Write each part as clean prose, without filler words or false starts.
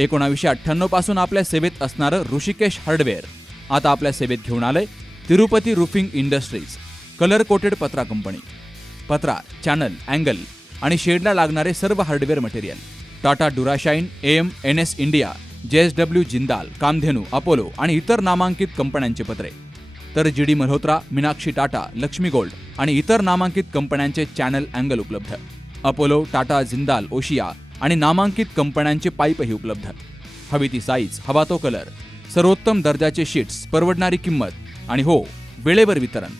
1998 पासून आपल्या सेवेत असणारं ऋषिकेश हार्डवेअर आता आपल्या सेवेत घेऊन आलंय Tirupati roofing industries, colour coated पत्रा कंपनी। पत्रा, चॅनल, अँगल आणि शेडला लागणारे सर्व hardware material, Tata Durashine, AM, NS India, JSW Jindal, Kamdhenu, Apollo आणि इतर नामांकित कंपन्यांचे पत्रे, तर GD मल्होत्रा, मीनाक्षी टाटा, लक्ष्मी गोल्ड आणि इतर नामांकित कंपन्यांचे चॅनल, अँगल उपलब्ध। अपोलो, टाटा, जिंदाल, ओशिया आणि नामांकित कंपन्यांचे पाईपही उपलब्ध। हवी ती साईज, हवा तो कलर, सर्वोत्तम दर्जाचे शीट्स, परवडणारी किंमत आणि हो, वेळेवर वितरण।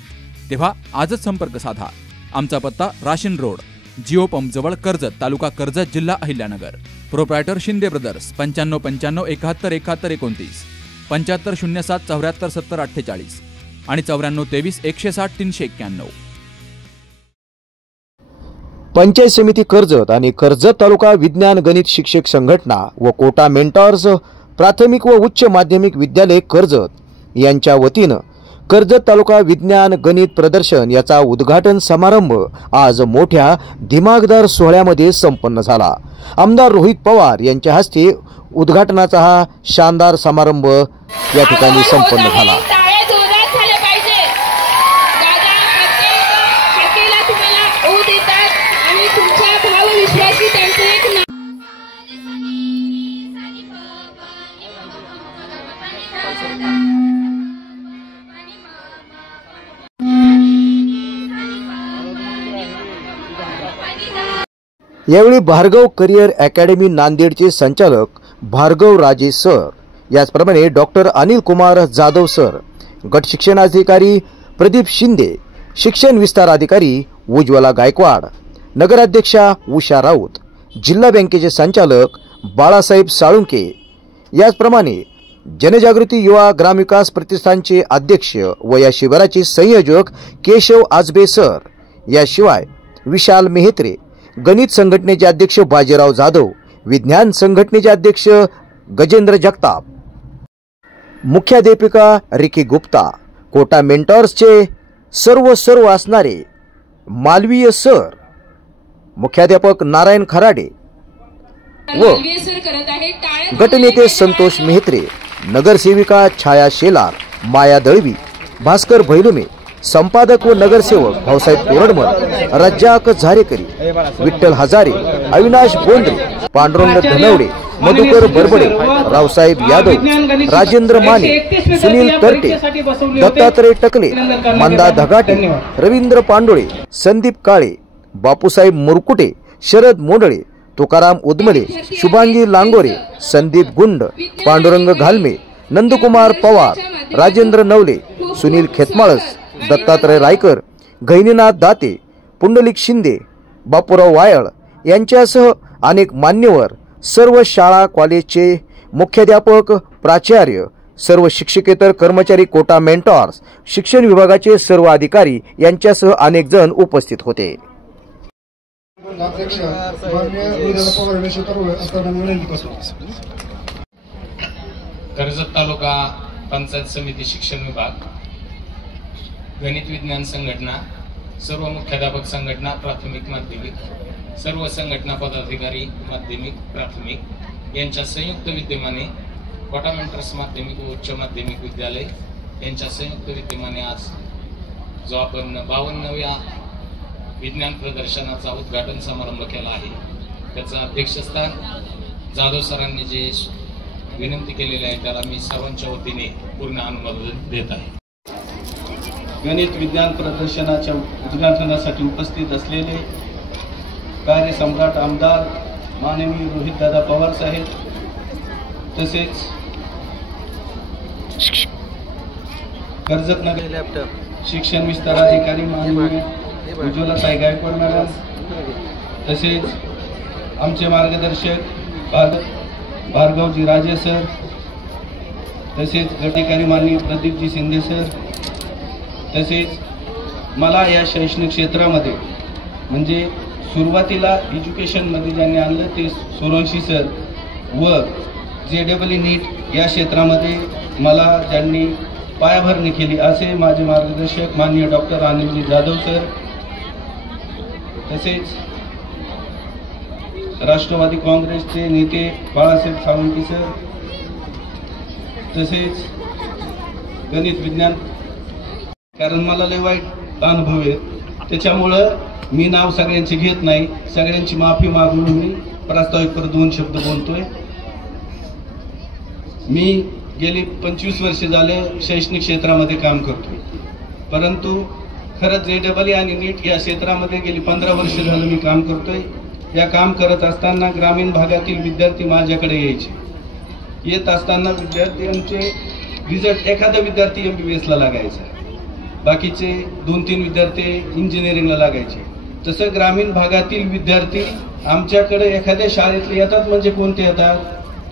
तेव्हा आजच संपर्क साधा। आमचा पत्ता राशीन रोड, जिओ पंप जवळ, कर्जत, तालुका कर्जत, जिल्हा अहिल्यानगर। प्रोप्रायटर शिंदे ब्रदर्स, 9595 71 71 29, 75 07 74 70 48 आणि 94 23 160 391। पंचायत समिती कर्जत आणि कर्जत तालुका विज्ञान गणित शिक्षक संघटना व कोटा मेंटॉर्स प्राथमिक व उच्च माध्यमिक विद्यालय कर्जत यांच्या वतीनं कर्जत तालुका विज्ञान गणित प्रदर्शन याचा उद्घाटन समारंभ आज मोठ्या दिमागदार सोहळ्यामध्ये संपन्न झाला। आमदार रोहित पवार यांच्या हस्ते उद्घाटनाचा हा शानदार समारंभ या ठिकाणी संपन्न झाला। यावेळी भार्गव करिअर अकॅडमी नांदेडचे संचालक भार्गव राजे सर, याचप्रमाणे डॉक्टर अनिल कुमार जाधव सर, गट शिक्षणाधिकारी प्रदीप शिंदे, शिक्षण विस्तार अधिकारी उज्ज्वला गायकवाड, नगराध्यक्षा उषा राऊत, जिल्हा बँकेचे संचालक बाळासाहेब साळुंके, याचप्रमाणे जनजागृती युवा ग्रामविकास प्रतिष्ठानचे अध्यक्ष व या शिबिराचे संयोजक केशव आजबे सर, याशिवाय विशाल मेहत्रे, गणित संघटनेचे अध्यक्ष बाजीराव जाधव, विज्ञान संघटनेचे अध्यक्ष गजेंद्र जगताप, मुख्याध्यापिका रिकी गुप्ता, कोटा मेंटॉर्सचे सर्व असणारे मालवीय सर, मुख्याध्यापक नारायण खराडे व गटनेते संतोष मेहत्रे, नगरसेविका छाया शेलार, माया दळवी, भास्कर भैलुमे, संपादक व नगरसेवक भाऊसाहेब तोरडमल, रज्जाक झारेकरी, विठ्ठल हजारे, अविनाश बोंद्रे, पांडुरंग धनवडे, मधुकर बरबडे, रावसाहेब यादव, राजेंद्र माने, सुनील तरटे, दत्तात्रय टकले, मंदा धगाटे, रवींद्र पांडोळे, संदीप काळे, बापूसाहेब मुरकुटे, शरद मोडळे, तुकाराम उदमले, शुभांगी लांगोरे, संदीप गुंड, पांडुरंग घालमे, नंदकुमार पवार, राजेंद्र नवले, सुनील खेतमाळस, दत्तात्रय रायकर, गहिनीनाथ दाते, पुंडलिक शिंदे, बापूराव वायळ यांच्यासह अनेक मान्यवर, सर्व शाळा कॉलेजचे मुख्याध्यापक, प्राचार्य, सर्व शिक्षकेतर कर्मचारी, कोटा मेंटॉर्स, शिक्षण विभागाचे सर्व अधिकारी यांच्यासह अनेक जण उपस्थित होते। कर्जत तालुका पंचायत समिती शिक्षण विभाग, गणित विज्ञान संघटना, सर्व मुख्याध्यापक संघटना प्राथमिक माध्यमिक, सर्व संघटना पदाधिकारी माध्यमिक प्राथमिक यांच्या संयुक्त विद्यमाने कोटा मेंटर्स माध्यमिक व उच्च माध्यमिक विद्यालय यांच्या संयुक्त विद्यमाने आज जो आपण 52व्या विज्ञान प्रदर्शनाचा उद्घाटन समारंभ केला आहे, त्याचं अध्यक्षस्थान जाधव सरांनी जे विनंती केलेली आहे त्याला मी सर्वांच्या वतीने पूर्ण अनुमोदन देत आहे। गणित विज्ञान प्रदर्शनाच्या उद्घाटनासाठी उपस्थित असलेले कार्यसम्राट आमदार माननीय रोहितदादा पवार साहेब, तसेच कर्जत नगर शिक्षण विस्तार अधिकारी माननीय उज्ज्वला गायकवाड मॅडम, तसेच आमचे मार्गदर्शक भार्गवजी राजे सर, तसेच गटाधिकारी माननीय प्रदीपजी शिंदे सर, तसेच मला या शैक्षणिक क्षेत्रामध्ये म्हणजे सुरुवातीला एज्युकेशनमध्ये ज्यांनी आणलं ते सुरवंशी सर व JEE नीट या क्षेत्रामध्ये मला ज्यांनी पायाभरणी केली असे माझे मार्गदर्शक माननीय डॉक्टर अनिलजी जाधव सर, तसेच राष्ट्रवादी काँग्रेसचे नेते बाळासाहेब सावंत सर, तसेच गणित विज्ञान, कारण मला लय वाईट अनुभव आहे त्याच्यामुळं मी नाव सगळ्यांचे घेत नाही, सगळ्यांची माफी मागून मी प्रास्ताविकवर 2 शब्द बोलतोय. मी गेली 25 वर्ष झाले शैक्षणिक क्षेत्रामध्ये काम करतोय, परंतु खरंच JEE आणि नीट या क्षेत्रामध्ये गेली 15 वर्ष झालं मी काम करतोय. या काम करत असताना ग्रामीण भागातील विद्यार्थी माझ्याकडे यायचे. येत असताना विद्यार्थ्यांचे रिझल्ट, एखादा विद्यार्थी MBBS ला लागायचा, बाकीचे 2-3 विद्यार्थी इंजिनिअरिंगला लागायचे. तसं ग्रामीण भागातील विद्यार्थी आमच्याकडे एखाद्या शाळेतले येतात म्हणजे कोणते येतात,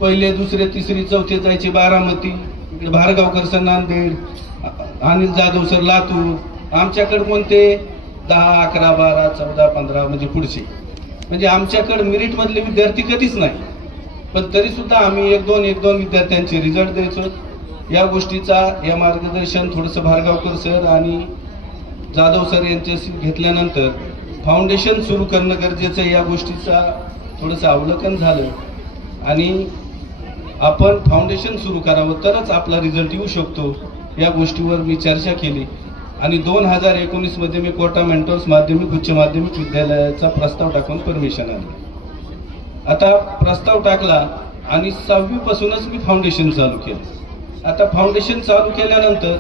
पहिले, दुसरे, तिसरी, चौथे जायचे बारामती, भारगावकर सर नांदेड, अनिल जाधव सर लातूर. आमच्याकडे कोणते 10, 11, 12, 14, 15 म्हणजे पुढचे, म्हणजे आमच्याकडे मेरिट मधले विद्यार्थी कधीच नाही. पण तरी सुद्धा आम्ही एक दोन विद्यार्थ्यांचे रिझल्ट द्यायचो. या गोष्टीचा या मार्गदर्शन थोडंसं भारगावकर सर आणि जाधव सर यांच्याशी घेतल्यानंतर फाउंडेशन सुरू करणं गरजेचं, या गोष्टीचा थोडंसं अवलोकन झालं आणि आपण फाउंडेशन सुरू करावं तरच आपला रिझल्ट येऊ शकतो. या गोष्टीवर मी चर्चा केली आणि 2019 मध्ये मी कोटा मेंटोर्स माध्यमिक उच्च माध्यमिक विद्यालयाचा प्रस्ताव टाकून परमिशन आणली. आता प्रस्ताव टाकला आणि 6वी पासूनच मी फाउंडेशन चालू केलं. आता फाउंडेशन चालू केल्यानंतर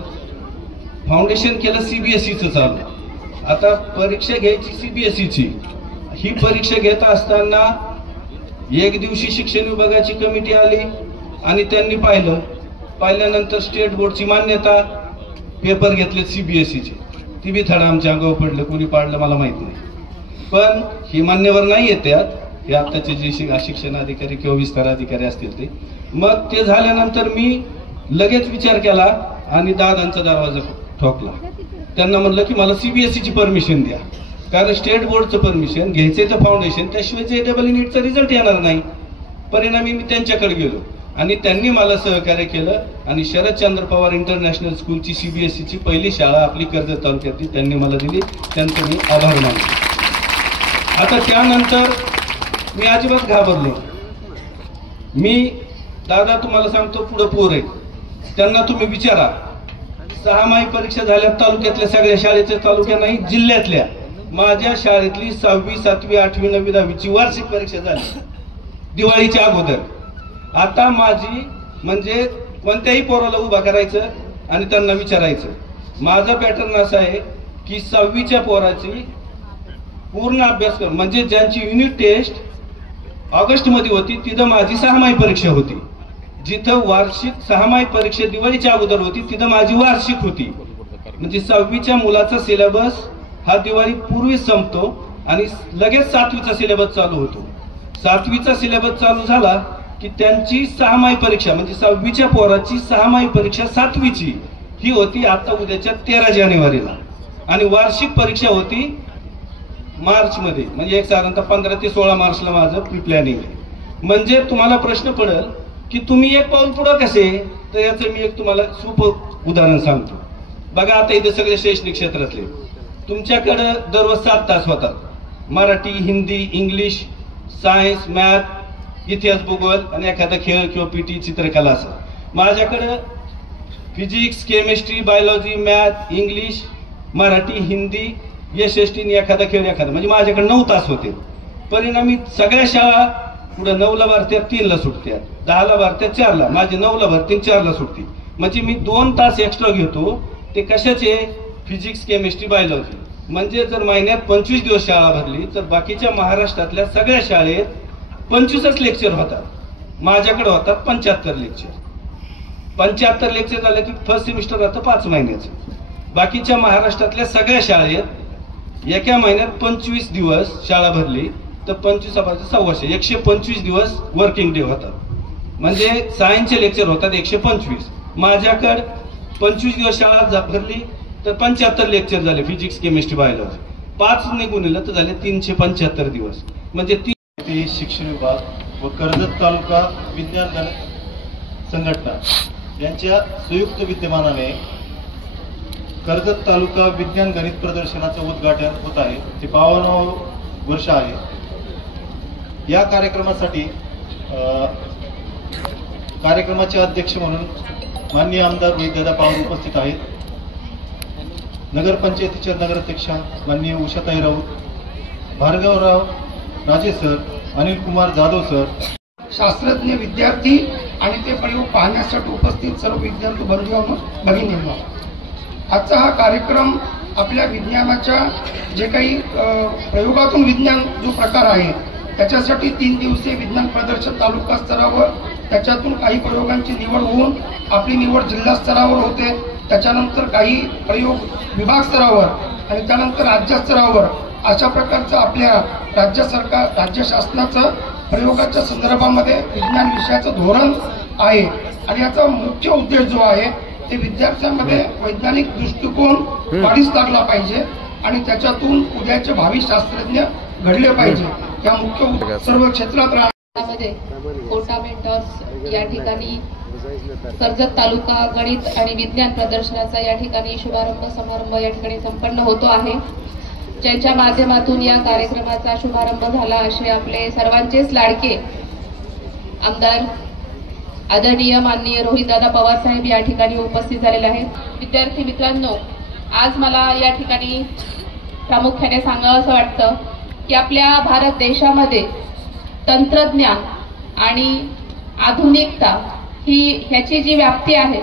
फाउंडेशन केलं CBSEचं चालू. आता परीक्षा घ्यायची CBSEची. ही परीक्षा घेत असताना एक दिवशी शिक्षण विभागाची कमिटी आली आणि त्यांनी पाहिल्यानंतर स्टेट बोर्डची मान्यता, पेपर घेतले CBSEचे. ती बी थडा आमच्या अंगावर पडलं, कोणी पाडलं मला माहित नाही, पण ही मान्यवर नाही येतात. हे आत्ताचे जे शिक्षण अधिकारी किंवा विस्तार अधिकारी असतील ते. मग ते झाल्यानंतर मी लगेच विचार केला आणि दादांचा दरवाजा ठोकला. त्यांना म्हणलं की मला CBSEची परमिशन द्या, कारण स्टेट बोर्डचं परमिशन घ्यायचं तर फाउंडेशन, त्याशिवाय JEE नीटचा रिझल्ट येणार नाही. परिणामी मी त्यांच्याकडे गेलो आणि त्यांनी मला सहकार्य केलं आणि शरदचंद्र पवार इंटरनॅशनल स्कूलची CBSEची पहिली शाळा आपली कर्जत तालुक्यातली त्यांनी मला दिली. त्यांचं मी आभार मानतो. आता त्यानंतर मी अजिबात घाबरलो. मी दादा तुम्हाला सांगतो, पुढे पोर आहेत, त्यांना तुम्ही विचारा. 6 माही परीक्षा झाल्या तालुक्यातल्या सगळ्या शाळेच्या, तालुक्या नाही जिल्ह्यातल्या. माझ्या शाळेतली 6वी, 7वी, 8वी, 9वी, 10वीची वार्षिक परीक्षा झाली दिवाळीच्या अगोदर. आता माझी म्हणजे कोणत्याही पोराला उभा करायचं आणि त्यांना विचारायचं. माझा पॅटर्न असा आहे की 6वीच्या पोराची पूर्ण अभ्यास कर, म्हणजे ज्यांची युनिट टेस्ट ऑगस्ट मध्ये होती तिथं माझी 6 माही परीक्षा होती. जिथं वार्षिक 6 माही परीक्षा दिवाळीच्या अगोदर होती तिथं माझी वार्षिक होती. म्हणजे 6वीच्या मुलाचा सिलेबस हा दिवाळी पूर्वीच संपतो आणि लगेच 7वीचा सिलेबस चालू होतो. 7वीचा सिलेबस चालू झाला की त्यांची 6 माही परीक्षा, म्हणजे 6वीच्या पोराची 6 माही परीक्षा 7वीची ही होती आता उद्याच्या 13 जानेवारीला आणि वार्षिक परीक्षा होती मार्च मध्ये, म्हणजे एक साधारणतः 15 ते 16 मार्चला माझं प्री प्लॅनिंग आहे. म्हणजे तुम्हाला प्रश्न पडेल की तुम्ही एक पाऊल पुढे कसे, तर याचं मी एक तुम्हाला सोपं उदाहरण सांगतो. बघा, आता इथे सगळे शैक्षणिक क्षेत्रातले तुमच्याकडे दररोज 7 तास होतात. Marathi, Hindi, English, science, math, इतिहास, भूगोल आणि एखादा खेळ किंवा PT, चित्रकला असं. माझ्याकडे physics, chemistry, biology, math, English, Marathi, Hindi, SST आणि एखादा खेळ एखादा, म्हणजे माझ्याकडे 9 तास होते. परिणामी सगळ्या शाळा पुढे 9ला भरत्यात, 3ला सुटत्यात, 10ला भरत्यात, 4ला. माझी 9ला भरते, 4ला सुटते. म्हणजे मी 2 तास एक्स्ट्रा घेतो. ते कशाचे? Physics, chemistry, biology. म्हणजे जर महिन्यात 25 दिवस शाळा भरली तर बाकीच्या महाराष्ट्रातल्या सगळ्या शाळेत 25च लेक्चर होतात. माझ्याकडे होतात 75 लेक्चर. 75 लेक्चर झाले की फर्स्ट सेमिस्टर राहतं 5 महिन्याचं. बाकीच्या महाराष्ट्रातल्या सगळ्या शाळेत एका महिन्यात 25 दिवस शाळा भरली तर 25 125 दिवस वर्किंग डे होतात. म्हणजे सायन्सचे लेक्चर होतात 125. माझ्याकडे 25 दिवस शाळा भरली तर 75 लेक्चर झाले फिजिक्स, केमिस्ट्री, बायोलॉजी. 5 निघून दिलं तर झाले 375 दिवस. म्हणजे शिक्षण विभाग व कर्जत तालुका विज्ञान गणित संघटना यांच्या संयुक्त विद्यमानाने कर्जत तालुका विज्ञान गणित प्रदर्शनाचं उद्घाटन होत आहे. ते 52 वर्ष आहे. या कार्यक्रमासाठी कार्यक्रमाचे अध्यक्ष म्हणून माननीय आमदार रोहितदादा पवार उपस्थित आहेत. नगरपंचायतीच्या नगराध्यक्षा माननीय उषाताई राऊत, भार्गवराव राजे सर, अनिल कुमार जाधव सर, शास्त्रज्ञ विद्यार्थी आणि ते प्रयोग पाहण्यासाठी उपस्थित सर्व विद्यार्थी बंधू भगिनींनो, आजचा हा कार्यक्रम आपल्या विज्ञानाच्या जे काही प्रयोगातून विज्ञान जो प्रकार आहे त्याच्यासाठी 3 दिवसीय विज्ञान प्रदर्शन तालुका स्तरावर, त्याच्यातून काही प्रयोगांची निवड होऊन आपली निवड जिल्हा स्तरावर होते, त्याच्यानंतर काही प्रयोग विभाग स्तरावर आणि त्यानंतर राज्य स्तरावर, अशा प्रकारचं आपल्या राज्य शासनाचं प्रयोगाच्या संदर्भामध्ये विज्ञान विषयाचं धोरण आहे. आणि याचा मुख्य उद्देश जो आहे ते विद्यार्थ्यांमध्ये वैज्ञानिक दृष्टिकोन वाढीस लागला पाहिजे आणि त्याच्यातून उद्याचे भावी शास्त्रज्ञ घडले पाहिजे. या मुख्य सर्व क्षेत्रात राहण्यामध्ये कोटा मेंटॉर्स या ठिकाणी कर्जत तालुका गणित आणि विज्ञान प्रदर्शनाचा या ठिकाणी शुभारंभ समारंभ या ठिकाणी संपन्न होतो आहे, ज्यांच्या माध्यमातून या कार्यक्रमाचा शुभारंभ झाला. असे आपले सर्वांचेच लाडके आमदार आदरणीय माननीय रोहितदादा पवार साहेब या ठिकाणी उपस्थित झालेले आहेत. विद्यार्थी मित्रांनो, आज मला या ठिकाणी प्रामुख्याने सांगावंसं वाटतं की आपल्या भारत देशामध्ये तंत्रज्ञान आणि आधुनिकता ह्याची जी व्याप्ती आहे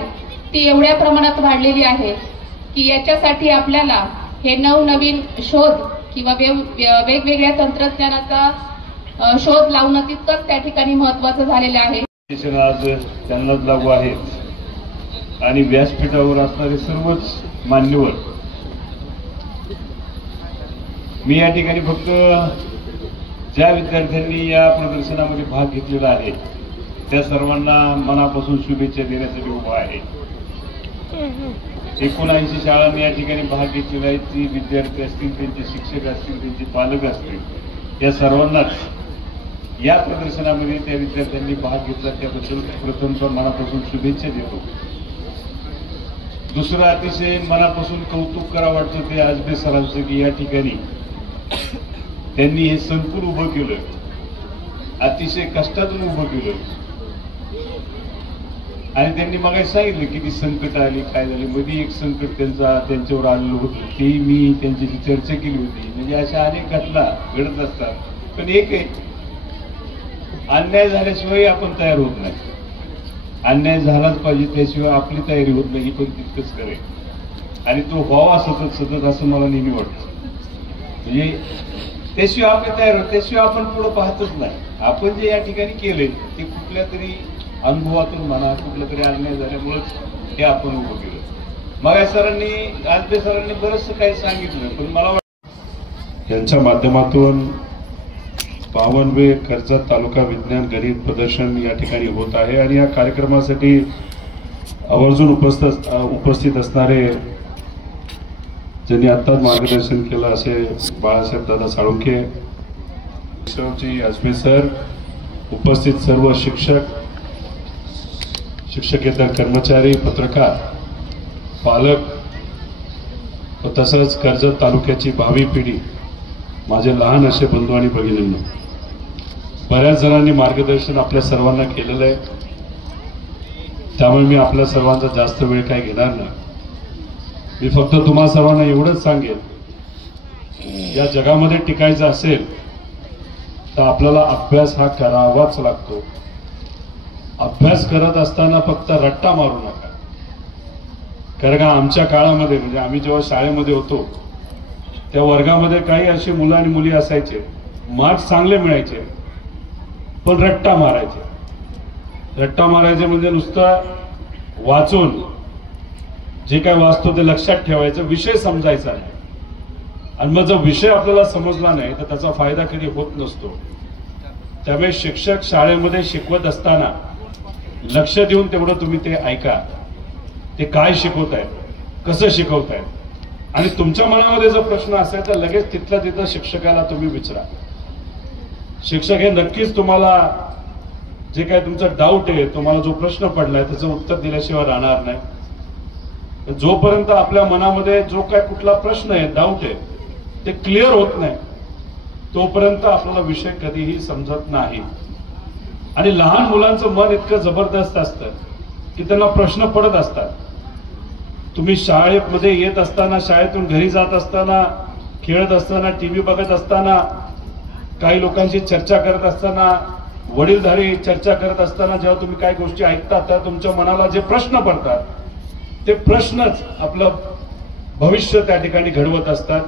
ती एवढ्या प्रमाणात वाढलेली आहे की याच्यासाठी आपल्याला हे नवनवीन शोध किंवा वेगवेगळ्या तंत्रज्ञानाचा शोध लावणं तितकंच त्या ठिकाणी महत्त्वाचं झालेलं आहे. आज त्यांनाच लागू आहे आणि व्यासपीठावर असणारे सर्वच मान्यवर, मी या ठिकाणी फक्त ज्या विद्यार्थ्यांनी या प्रदर्शनामध्ये भाग घेतलेला आहे त्या सर्वांना मनापासून शुभेच्छा देण्यासाठी उभा आहे. 79 शाळांनी या ठिकाणी भाग घेतलेला आहे. ती विद्यार्थी असतील, त्यांचे शिक्षक असतील, त्यांचे पालक असतील, या सर्वांनाच या प्रदर्शनामध्ये त्या विद्यार्थ्यांनी भाग घेतला त्याबद्दल प्रथमतः मनापासून शुभेच्छा देतो. दुसरं अतिशय मनापासून कौतुक करावं वाटतं ते आजबे सरांचं की या ठिकाणी त्यांनी हे संकुल उभं केलं, अतिशय कष्टातून उभं केलं आणि त्यांनी मग सांगितलं किती संकट आली, काय झाले. मध्ये एक संकट त्यांच्यावर आलेलं होतं, ते मी त्यांच्याशी चर्चा केली होती. म्हणजे अशा अनेक घटना घडत असतात, पण एक आहे, अन्याय झाल्याशिवाय आपण तयार होत नाही. अन्याय झालाच पाहिजे, त्याशिवाय आपली तयारी होत नाही, ही पण तितकंच करेल आणि तो व्हावा सतत सतत असं मला नेहमी वाटतं. म्हणजे त्याशिवाय आपली तयार होत, त्याशिवाय आपण पुढे पाहतच नाही. आपण जे या ठिकाणी केलंय ते कुठल्या तरी अनुभवातून म्हणा, कुठल्या तरी अन्याय झाल्यामुळेच हे आपण उभं केलं. मग आजबे सरांनी बरंचसं काही सांगितलं, पण मला वाटतं यांच्या माध्यमातून 52वे कर्जत तालुका विज्ञान गणित प्रदर्शन या ठिकाणी होत आहे आणि या कार्यक्रमासाठी आवर्जून उपस्थित असणारे ज्यांनी आत्ताच मार्गदर्शन केलं असे बाळासाहेब दादा साळुंखे, आजबे सर, उपस्थित सर्व शिक्षक, शिक्षकेतर कर्मचारी, पत्रकार, पालक व तसंच कर्जत तालुक्याची भावी पिढी, माझे लहान असे बंधू आणि भगिनींनो, बऱ्याच जणांनी मार्गदर्शन आपल्या सर्वांना केलेलं आहे, त्यामुळे मी आपल्या सर्वांचा जास्त वेळ काय घेणार नाही. मी फक्त तुम्हा सर्वांना एवढंच सांगेन, या जगामध्ये टिकायचं असेल तर आपल्याला अभ्यास हा करावाच लागतो. अभ्यास करत असताना फक्त रट्टा मारू नका. कारण का आमच्या काळामध्ये, म्हणजे आम्ही जेव्हा शाळेमध्ये होतो त्या वर्गामध्ये काही अशी मुलं आणि मुली असायचे, मार्क्स चांगले मिळायचे पण रट्टा मारायचे. रट्टा मारायचे म्हणजे नुसतं वाचून जे काय वाचतो ते लक्षात ठेवायचं, विषय समजायचा नाही. आणि मग जर विषय आपल्याला समजला नाही तर त्याचा फायदा कधी होत नसतो. त्यामुळे शिक्षक शाळेमध्ये शिकवत असताना लक्ष देऊन तेवढं तुम्ही ते ऐका, ते काय शिकवतायत, कसं शिकवतायत. आणि तुमच्या मनामध्ये जर प्रश्न असेल तर लगेच तिथल्या तिथं शिक्षकाला तुम्ही विचारा. शिक्षक हे नक्कीच तुम्हाला जे काय तुमचा डाऊट आहे, तुम्हाला जो प्रश्न पडलाय त्याचं उत्तर दिल्याशिवाय राहणार नाही. जोपर्यंत आपल्या मनामध्ये जो काय कुठला प्रश्न आहे, डाऊट आहे, ते क्लिअर होत नाही तोपर्यंत आपल्याला विषय कधीही समजत नाही. आणि लहान मुलांचं मन इतकं जबरदस्त असतं की त्यांना प्रश्न पडत असतात. तुम्ही शाळेमध्ये येत असताना, शाळेतून घरी जात असताना, खेळत असताना, टीव्ही बघत असताना, काही लोकांशी चर्चा करत असताना, वडीलधारी चर्चा करत असताना जेव्हा तुम्ही काही गोष्टी ऐकता त्या तुमच्या मनाला जे प्रश्न पडतात ते प्रश्नच आपलं भविष्य त्या ठिकाणी घडवत असतात.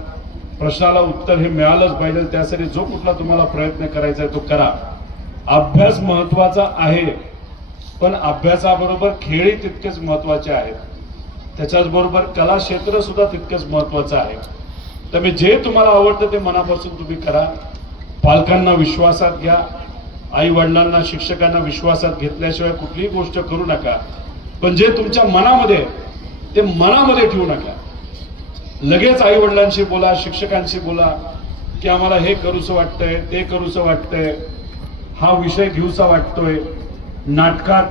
प्रश्नाला उत्तर हे मिळालंच पाहिजे, त्यासाठी जो कुठला तुम्हाला प्रयत्न करायचा आहे तो करा. अभ्यास महत्वाचा आहे, पण अभ्यासाबरोबर खेळही तितकेच महत्वाचे आहेत. त्याच्याचबरोबर कला क्षेत्र सुद्धा तितकेच महत्वाचं आहे. त्यामुळे जे तुम्हाला आवडतं ते मनापासून तुम्ही करा. पालकांना विश्वासात घ्या, आई वडिलांना, शिक्षकांना विश्वासात घेतल्याशिवाय कुठलीही गोष्ट करू नका. पण जे तुमच्या मनामध्ये ते मनामध्ये ठेवू नका. लगेच आई वडिलांशी बोला, शिक्षकांशी बोला की आम्हाला हे करूसं वाटतंय, ते करूसं वाटतंय, हा विषय घेऊसा वाटतोय, नाटकात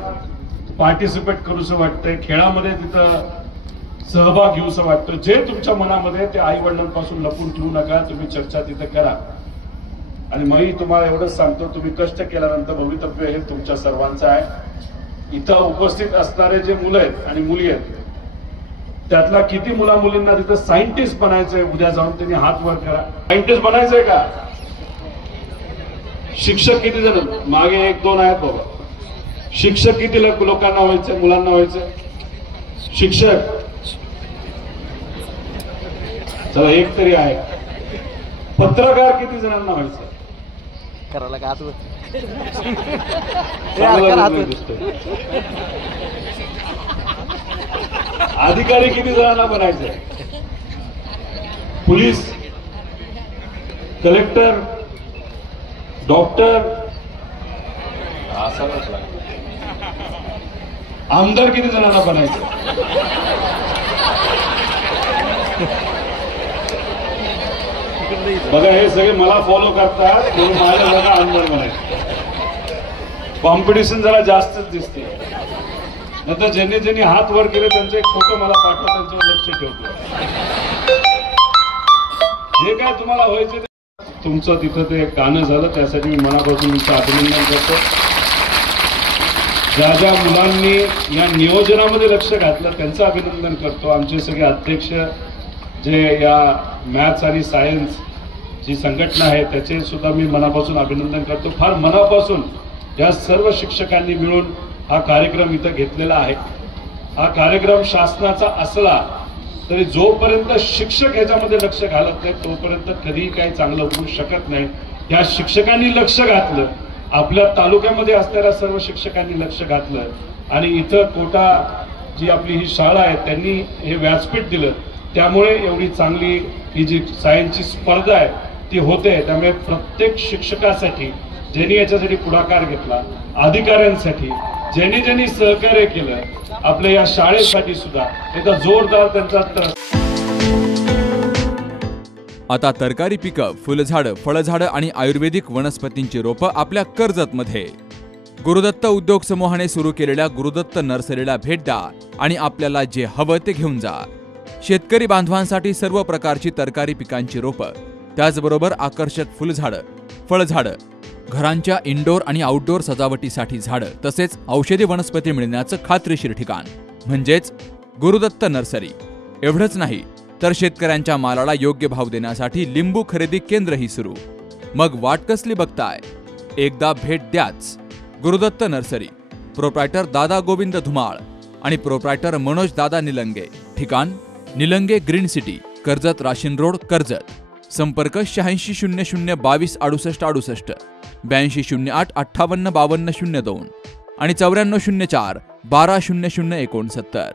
पार्टिसिपेट करूसं वाटतंय, खेळामध्ये तिथं सहभाग घेऊसं वाटतं. जे तुमच्या मनामध्ये ते आई वडिलांपासून लपून ठेवू नका. तुम्ही चर्चा तिथे करा. आणि मी तुम्हाला एवढंच सांगतो, तुम्ही कष्ट केल्यानंतर भवितव्य हे तुमच्या सर्वांचं आहे. इथं उपस्थित असणारे जे मुलं आहेत आणि मुली आहेत त्यातला किती मुला मुलींना तिथं सायंटिस्ट बनायचंय, उद्या जाऊन त्यांनी हात वर करा. सायंटिस्ट बनायचंय का? शिक्षक किती जण? मागे 1-2 आहेत बाबा. शिक्षक किती लोकांना व्हायचंय, मुलांना व्हायचंय? शिक्षक चला एक तरी आहे. पत्रकार किती जणांना व्हायचं? करायला का अधिकारी किती जणांना बनायचंय? पोलीस, कलेक्टर, डॉक्टर, आमदार किती जणांना बनायचं? बघा हे सगळे मला फॉलो करतात म्हणून माझ्या बघा आमदार बनायचं. कॉम्पिटिशन जरा जास्तच दिसते. नंतर ज्यांनी ज्यांनी हात वर केले त्यांचे एक फोटो मला पाठवा, त्यांच्यावर लक्ष ठेवतो. जे काय तुम्हाला व्हायचे तुमचं तिथं ते गाणं झालं, त्यासाठी मी मनापासून तुमचं अभिनंदन करतो. ज्या ज्या मुलांनी या नियोजनामध्ये लक्ष घातलं त्यांचं अभिनंदन करतो. आमचे सगळे अध्यक्ष जे या मॅथ्स आणि सायन्स जी संघटना आहे त्याचे सुद्धा मी मनापासून अभिनंदन करतो. फार मनापासून या सर्व शिक्षकांनी मिळून हा कार्यक्रम इथं घेतलेला आहे. हा कार्यक्रम शासनाचा असला तरी जोपर्यंत शिक्षक ह्याच्यामध्ये लक्ष घालत नाही तोपर्यंत कधीही काही चांगलं होऊ शकत नाही. या शिक्षकांनी लक्ष घातलं, आपल्या तालुक्यामध्ये असणाऱ्या सर्व शिक्षकांनी लक्ष घातलं आणि इथं कोटा जी आपली ही शाळा आहे त्यांनी हे व्यासपीठ दिलं, त्यामुळे एवढी चांगली ही जी सायन्सची स्पर्धा आहे ती होते. त्यामुळे प्रत्येक शिक्षकासाठी ज्यांनी याच्यासाठी पुढाकार घेतला, अधिकाऱ्यांसाठी ज्यांनी ज्यांनी सहकार्य केलं, आपल्या या शाळेसाठी सुद्धा एकदा जोरदार त्यांचा. आता तरकारी पिकं, फुलझाडं, फळझाडं आणि आयुर्वेदिक वनस्पतींची रोपं आपल्या कर्जतमध्ये. गुरुदत्त उद्योग समूहाने सुरू केलेल्या गुरुदत्त नर्सरीला भेट द्या आणि आपल्याला जे हवं ते घेऊन जा. शेतकरी बांधवांसाठी सर्व प्रकारची तरकारी पिकांची रोपं, त्याचबरोबर आकर्षक फुलझाडं, फळझाडं, घरांच्या इनडोअर आणि आउटडोअर सजावटीसाठी झाडं, तसेच औषधी वनस्पती मिळण्याचं खात्रीशीर ठिकाण म्हणजेच गुरुदत्त नर्सरी. एवढंच नाही तर शेतकऱ्यांच्या मालाला योग्य भाव देण्यासाठी लिंबू खरेदी केंद्रही सुरू. मग वाट कसली बघताय? एकदा भेट द्याच. गुरुदत्त नर्सरी, प्रोप्रायटर दादा गोविंद धुमाळ आणि प्रोप्रायटर मनोज दादा निलंगे. ठिकाण निलंगे ग्रीन सिटी, कर्जत राशीन रोड, कर्जत. संपर्क 8600226868, 8208585202 आणि 9404 120069.